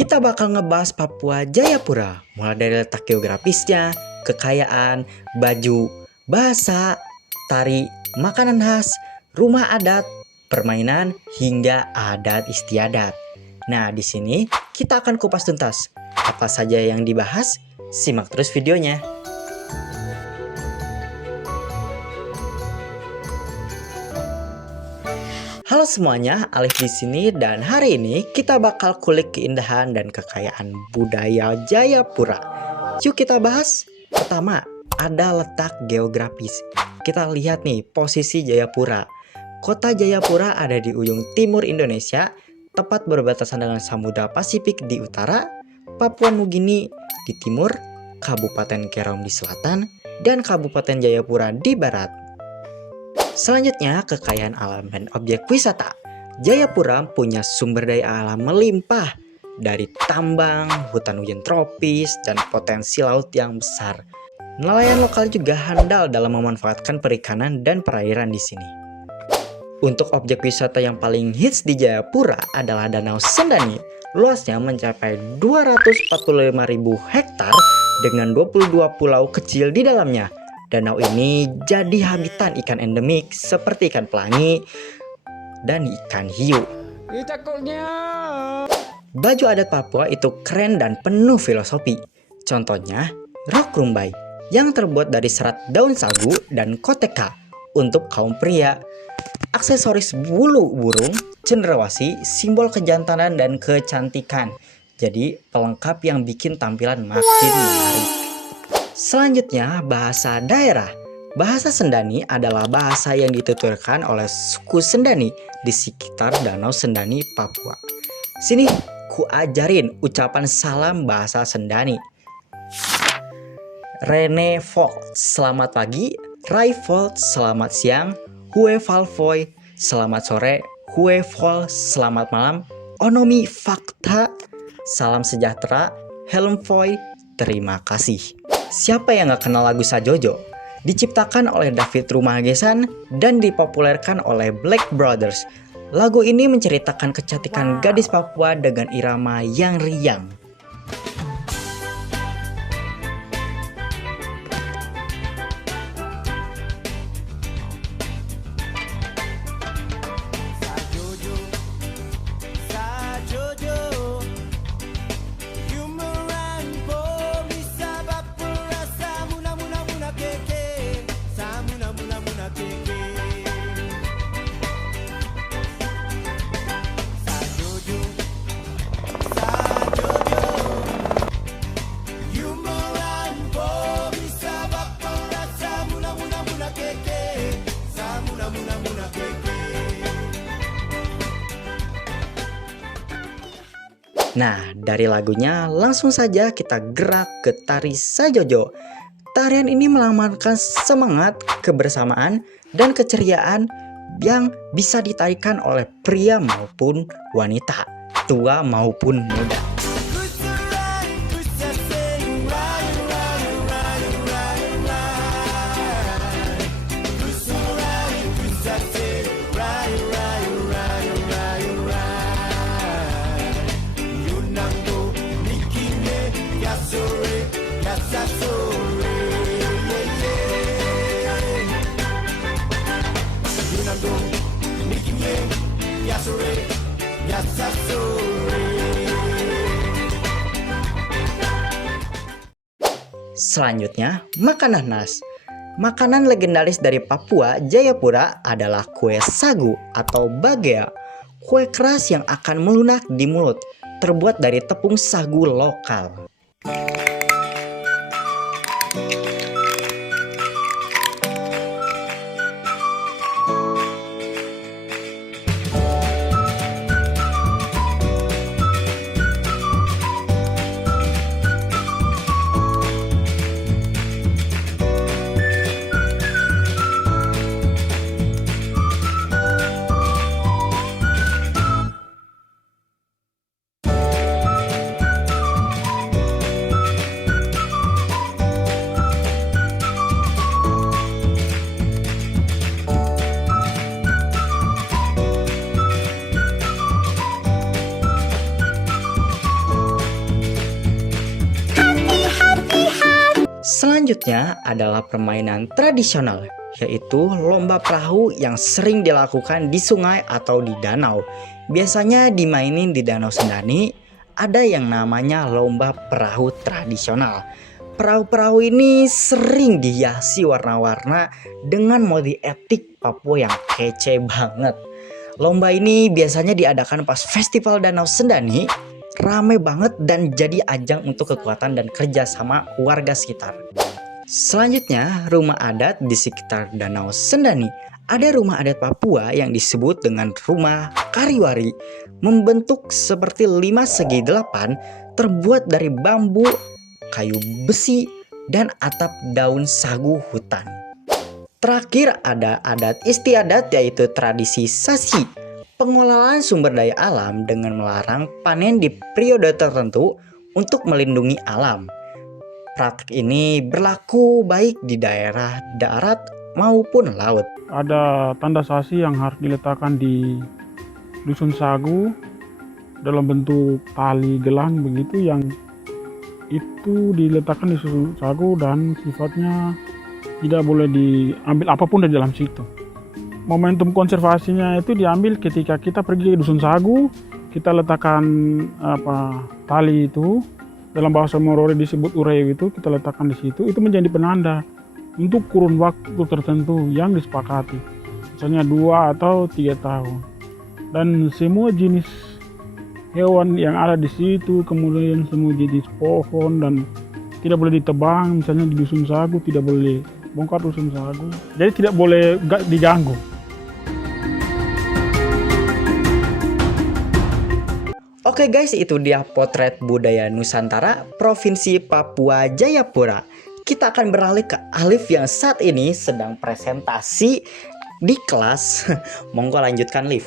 kita bakal ngebahas Papua Jayapura, mulai dari letak geografisnya, kekayaan, baju, bahasa, tari, makanan khas, rumah adat, permainan, hingga adat istiadat. Nah, di sini kita akan kupas tuntas. Apa saja yang dibahas? Simak terus videonya. Halo semuanya, Alif di sini dan hari ini kita bakal kulik keindahan dan kekayaan budaya Jayapura. Yuk kita bahas. Pertama, ada letak geografis. Kita lihat nih posisi Jayapura. Kota Jayapura ada di ujung timur Indonesia, tepat berbatasan dengan Samudra Pasifik di utara, Papua Nugini di timur, Kabupaten Kerom di selatan, dan Kabupaten Jayapura di barat. Selanjutnya, kekayaan alam dan objek wisata. Jayapura punya sumber daya alam melimpah dari tambang, hutan hujan tropis, dan potensi laut yang besar. Nelayan lokal juga handal dalam memanfaatkan perikanan dan perairan di sini. Untuk objek wisata yang paling hits di Jayapura adalah Danau Sendani. Luasnya mencapai 245.000 hektar dengan 22 pulau kecil di dalamnya. Danau ini jadi habitat ikan endemik seperti ikan pelangi dan ikan hiu. Baju adat Papua itu keren dan penuh filosofi. Contohnya, rok rumbai yang terbuat dari serat daun sagu dan koteka untuk kaum pria. Aksesoris bulu burung, cenderawasih, simbol kejantanan dan kecantikan. Jadi pelengkap yang bikin tampilan makin menarik. Selanjutnya, bahasa daerah. Bahasa Sendani adalah bahasa yang dituturkan oleh suku Sendani di sekitar Danau Sendani, Papua. Sini, ku ajarin ucapan salam bahasa Sendani. Rene Volt, selamat pagi. Rai Volt, selamat siang. Hue Valvoy, selamat sore. Hue Vol, selamat malam. Onomi Fakta, salam sejahtera. Helm Voy, terima kasih. Siapa yang gak kenal lagu Sajojo? Diciptakan oleh David Rumagesan dan dipopulerkan oleh Black Brothers. Lagu ini menceritakan kecantikan gadis Papua dengan irama yang riang. Nah, dari lagunya langsung saja kita gerak ke tari Sajojo. Tarian ini melambangkan semangat, kebersamaan, dan keceriaan yang bisa ditarikan oleh pria maupun wanita, tua maupun muda. Selanjutnya, makanan khas. Makanan legendaris dari Papua Jayapura adalah kue sagu atau bagea. Kue keras yang akan melunak di mulut, terbuat dari tepung sagu lokal. Selanjutnya adalah permainan tradisional, yaitu lomba perahu yang sering dilakukan di sungai atau di danau. Biasanya dimainin di Danau Sendani. Ada yang namanya lomba perahu tradisional. Perahu-perahu ini sering dihiasi warna-warna dengan motif etnik Papua yang kece banget. Lomba ini biasanya diadakan pas festival Danau Sendani. Rame banget dan jadi ajang untuk kekuatan dan kerjasama warga sekitar. Selanjutnya, rumah adat di sekitar Danau Sendani. Ada rumah adat Papua yang disebut dengan rumah kariwari, membentuk seperti 5 segi 8, terbuat dari bambu, kayu besi, dan atap daun sagu hutan. Terakhir ada adat istiadat, yaitu tradisi sasi, pengelolaan sumber daya alam dengan melarang panen di periode tertentu untuk melindungi alam. Praktik ini berlaku baik di daerah darat maupun laut. Ada tanda sasi yang harus diletakkan di dusun sagu dalam bentuk tali gelang begitu, yang itu diletakkan di dusun sagu dan sifatnya tidak boleh diambil apapun dari dalam situ. Momentum konservasinya itu diambil ketika kita pergi ke dusun sagu, kita letakkan tali itu, dalam bahasa Morore disebut ureu, itu kita letakkan di situ. Itu menjadi penanda untuk kurun waktu tertentu yang disepakati, misalnya 2 atau 3 tahun. Dan semua jenis hewan yang ada di situ, kemudian semua jenis pohon, dan tidak boleh ditebang. Misalnya di dusun sagu tidak boleh bongkar dusun sagu, jadi tidak boleh diganggu. Oke guys, itu dia potret budaya Nusantara Provinsi Papua Jayapura. Kita akan beralih ke Alif yang saat ini sedang presentasi di kelas. Monggo lanjutkan, Liv.